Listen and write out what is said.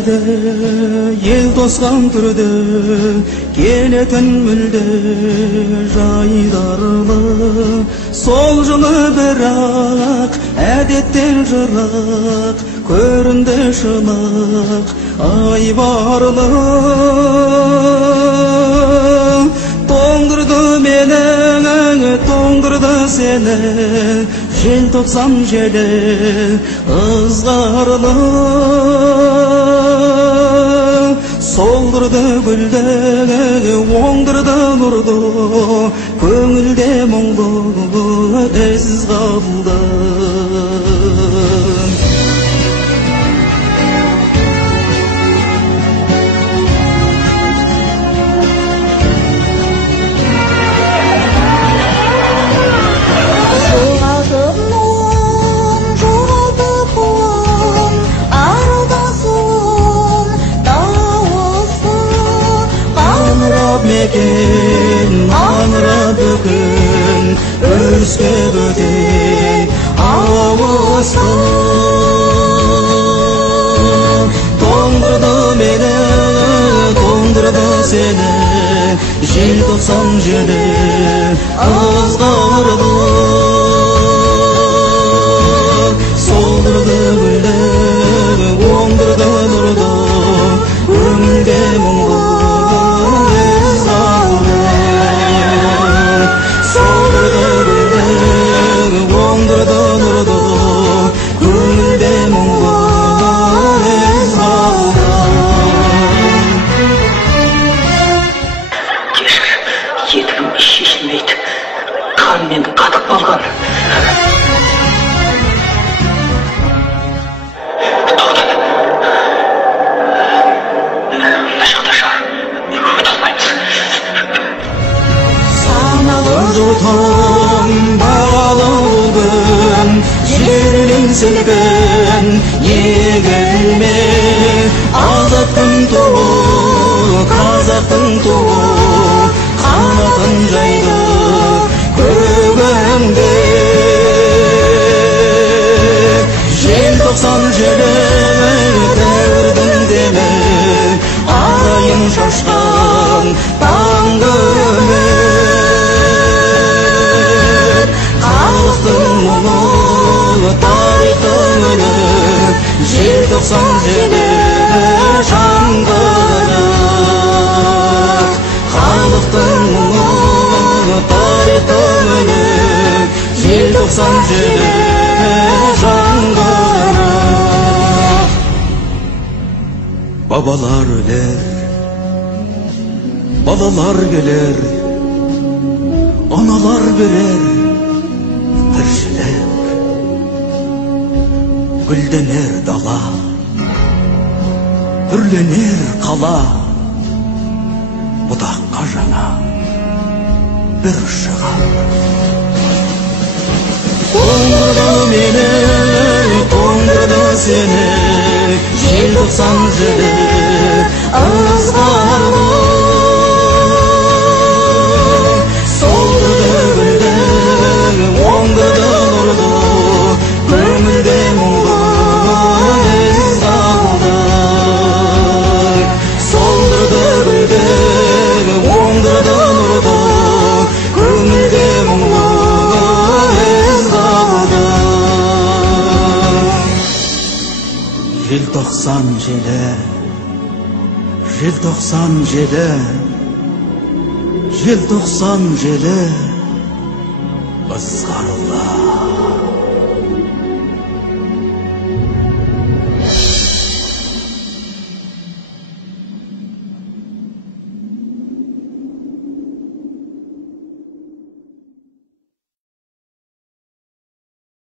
Ел тосқан түрде келетін мүлде жайдарлы сол жылы бірақ әдеттен жырақ көрінді шынық айбарлы тоңдырды мені тоңдырды сені желтоқсан желі ызғарлы солдырды гүлді оңдырды нұрды көңілде мұңды із қалды Аңыра бүгін өзге бөтей ауысты тоңдырды мені тоңдырды сені желтоқсан желі ызғарлы солдырды гүлді оңдырды нұрды көңілде мұңды Мен қатып болған. Тоқта. Мына жақта шығар. Өте алмаймыз. Саналы жұртым бағалы күн жерінен сілкін егілме азаттың туы қазақтың туы қанатын жайды көгімде желтоқсан желі дәуірдің демі арайын шашқан таңғы үміт халықтың мұңы тарихтың үні желтоқсан желі жаңғырық халықтың мұңы тарихтың үні желтоқсан желі жаңғырық бабалар өлер балалар келер аналар берер тіршілік гүлденер дала үрленер қала бұтаққа жаңа бір шығам тоңдырды мені тоңдырды сені желтоқсан желі ызғарлы солдырды гүлді оңдырды нұрды көңілде мұңды із қалды солдырды гүлді оңдырды нұрды көңілде мұңды із қалды желтоқсан желі желтоқсан желі желтоқсан желі ызғарлы